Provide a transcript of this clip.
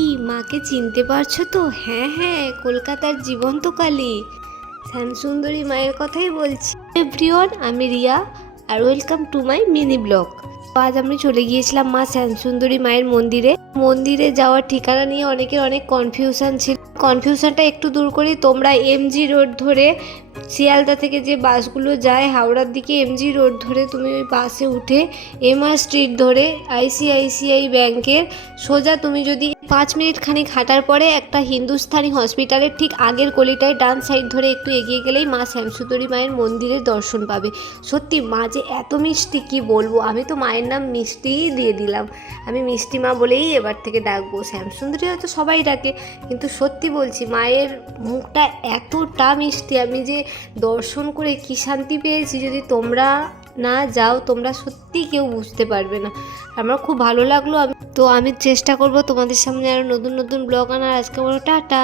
কি মাকে চিনতে পারছো তো? হ্যাঁ হ্যাঁ, কলকাতার জীবন্ত কালী শ্যামসুন্দরী মায়ের কথাই বলছি। এভরিওয়ান, আমি রিয়া আর welcome to my mini blog. আজ আমি চলে গিয়েছিলাম মা শ্যামসুন্দরী মায়ের মন্দিরে যাওয়ার ঠিকানা নিয়ে অনেকের অনেক কনফিউশন ছিল। কনফিউশনটা একটু দূর করে তোমরা এমজি রোড ধরে, শিয়ালদা থেকে যে বাসগুলো যায় হাওড়ার দিকে, এমজি রোড ধরে তুমি ওই বাসে উঠে এমআর স্ট্রিট ধরে আইসিআইসিআই ব্যাংকের সোজা তুমি যদি 5 মিনিট খানিক হাঁটার পরে একটা হিন্দুস্থানি হসপিটালের ঠিক আগের গলিটায় ডান সাইড ধরে একটু এগিয়ে গেলেই মা শ্যামসুন্দরী মায়ের মন্দিরের দর্শন পাবে। সত্যি মা যে এত মিষ্টি কি বলবো, আমি তো মায়ের নাম মিষ্টিই দিয়ে দিলাম। আমি মিষ্টি মা বলেই এবার থেকে ডাকবো। শ্যামসুন্দরী হয়তো সবাই ডাকে, কিন্তু সত্যি বলছি মায়ের মুখটা এতটা মিষ্টি, আমি যে দর্শন করে কি শান্তি পেয়েছি, যদি তোমরা না যাও তোমরা সত্যি কেউ বুঝতে পারবে না। আমার খুব ভালো লাগলো। আমি চেষ্টা করব তোমাদের সামনে আরও নতুন নতুন ব্লগ আনার। আজকে বলো টাটা।